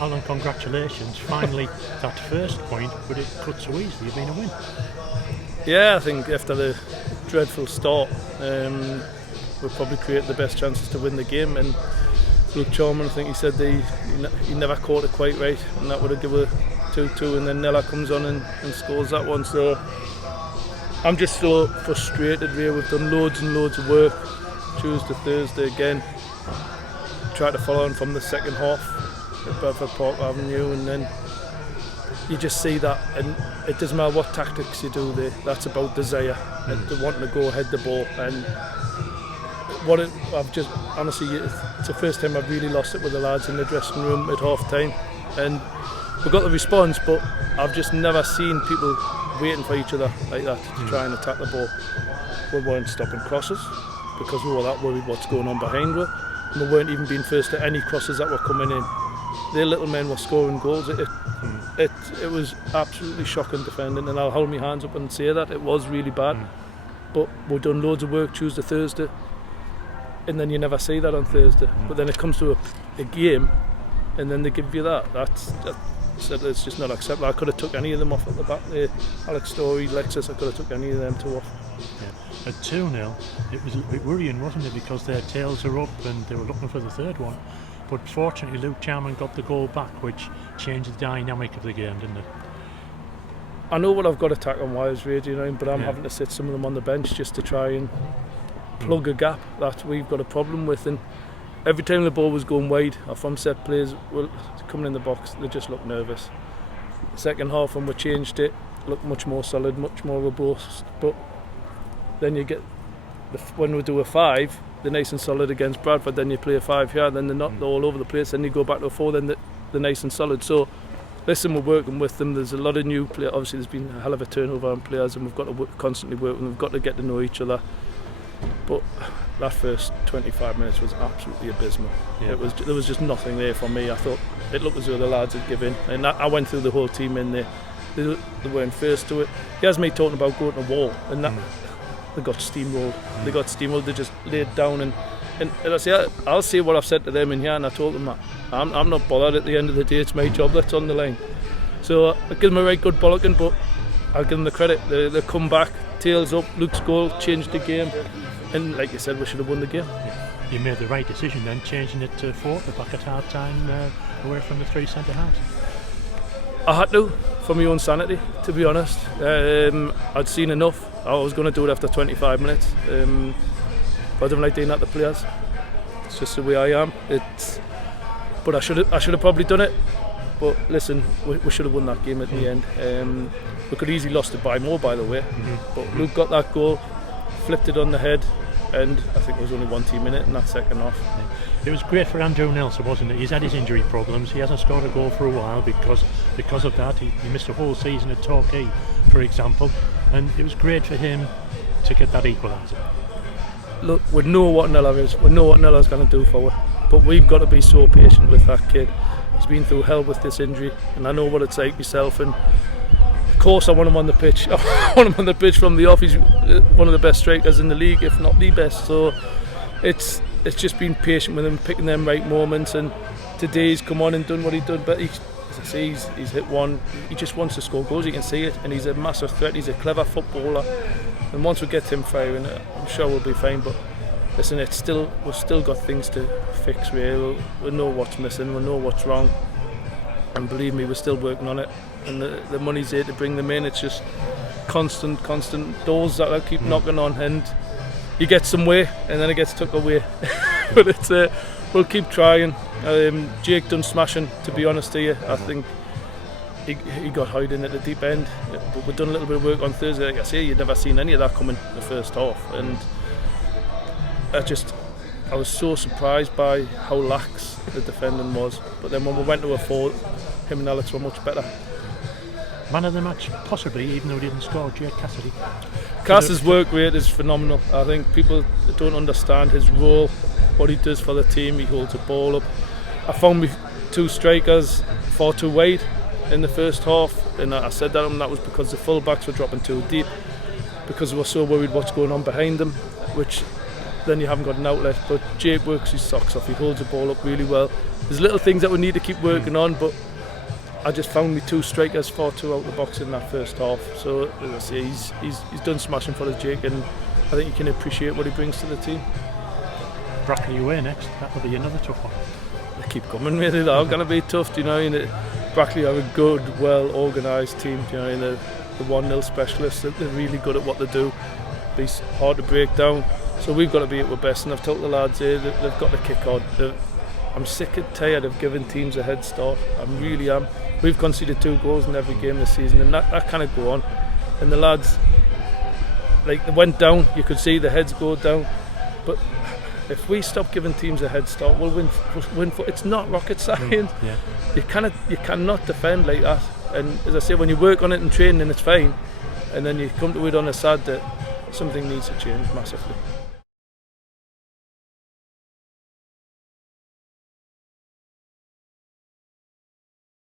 Alan, congratulations. Finally, that first point, but it cut so easily. You've been a win. Yeah, I think after the dreadful start, we probably created the best chances to win the game. And Luke Chalman, I think he said he never caught it quite right, and that would have given a 2-2. And then Nella comes on and scores that one. So I'm just so frustrated. Really, we've done loads and loads of work. Tuesday, Thursday again. Tried to follow on from the second half at Bradford Park Avenue, and then you just see that, and it doesn't matter what tactics you do there, that's about desire and wanting to go ahead the ball. And I've just honestly, it's the first time I've really lost it with the lads in the dressing room at half time, and we got the response, but I've just never seen people waiting for each other like that to try and attack the ball. We weren't stopping crosses because we were that worried what's going on behind us. We weren't even being first to any crosses that were coming in. Their little men were scoring goals. It was absolutely shocking defending, and I'll hold my hands up and say that it was really bad. But we've done loads of work Tuesday, Thursday, and then you never see that on Thursday. But then it comes to a game, and then they give you that. It's just not acceptable. I could have took any of them off at the back there. Alex Story, Lexus, I could have took any of them two off. Yeah. At 2-0, it was a bit worrying, wasn't it? Because their tails are up and they were looking for the third one. But fortunately, Luke Chalman got the goal back, which changed the dynamic of the game, didn't it? I know what I've got to tack on wires, really, but I'm having to sit some of them on the bench just to try and plug a gap that we've got a problem with. And every time the ball was going wide or from set players coming in the box, they just looked nervous. Second half, when we changed it, looked much more solid, much more robust. But then you get when we do a 5, they're nice and solid against Bradford. Then you play a 5 here, then they're not all over the place. Then you go back to a 4, then they're nice and solid. So listen, we're working with them. There's a lot of new players. Obviously, there's been a hell of a turnover on players, and we've got to constantly work with them. We've got to get to know each other. But that first 25 minutes was absolutely abysmal. Yeah. There was just nothing there for me. I thought it looked as though the lads had given, and I went through the whole team in there. They weren't first to it. He has me talking about going to wall, and that. They got steamrolled. They just laid down, and I say, I'll say what I've said to them in here, and I told them that I'm not bothered. At the end of the day, it's my job that's on the line. So I give them a right good bollocking, but I'll give them the credit. They come back, tails up. Luke's goal changed the game, and like you said, we should have won the game. You made the right decision then, changing it to 4 back at half time, away from the 3 centre halves. I had to, for my own sanity, to be honest. I'd seen enough. I was going to do it after 25 minutes. But I don't like doing that to players. It's just the way I am. But I should have probably done it. But listen, we should have won that game at the end. We could easily lost it by more, by the way. But Luke got that goal, flipped it on the head, and I think there was only one team in it in that second half. It was great for Andrew Nelson, wasn't it? He's had his injury problems. He hasn't scored a goal for a while because of that. He missed a whole season at Torquay, for example, and it was great for him to get that equaliser. Look, we know what Nella is. We know what Nella's going to do for us, but we've got to be so patient with that kid. He's been through hell with this injury, and I know what it's like myself. And of course, I want him on the pitch. I want him on the pitch from the off. He's one of the best strikers in the league, if not the best. So it's just being patient with him, picking them right moments. And today he's come on and done what he done. But as I say, he's hit one. He just wants to score goals. You can see it, and he's a massive threat. He's a clever footballer. And once we get him firing, I'm sure we'll be fine. But listen, we've still got things to fix. We know what's missing. We know what's wrong. And believe me, we're still working on it. And the money's there to bring them in. It's just constant doors that I keep knocking on, and you get somewhere and then it gets took away. But we'll keep trying. Jake done smashing, to be honest to you. I think he got hiding at the deep end, but we've done a little bit of work on Thursday. Like I say, you'd never seen any of that coming the first half, and I was so surprised by how lax the defending was. But then when we went to a 4, him and Alex were much better. Man of the match, possibly, even though he didn't score, Jake Cassidy. Cass's work rate is phenomenal. I think people don't understand his role, what he does for the team. He holds the ball up. I found me 2 strikers far too wide in the first half, and I said that, and that was because the full-backs were dropping too deep, because we were so worried what's going on behind them, which then you haven't got an outlet. But Jake works his socks off. He holds the ball up really well. there's little things that we need to keep working on, but I just found me 2 strikers far too out the box in that first half. So as I say, he's done smashing for us, Jake, and I think you can appreciate what he brings to the team. Brackley away next. That'll be another tough one. They keep coming, really. They're going to be tough, you know. Brackley are a good, well organised team, you know. The 1-0 specialists, they're really good at what they do. It's hard to break down. So we've got to be at our best, and I've told the lads here that they've got to kick on. I'm sick and tired of giving teams a head start. I really am. We've conceded 2 goals in every game this season, and that kind of go on. And the lads, like, they went down. You could see the heads go down. But if we stop giving teams a head start, we'll win. It's not rocket science. Yeah. You cannot defend like that. And as I say, when you work on it in training, it's fine. And then you come to it on a Saturday, something needs to change massively.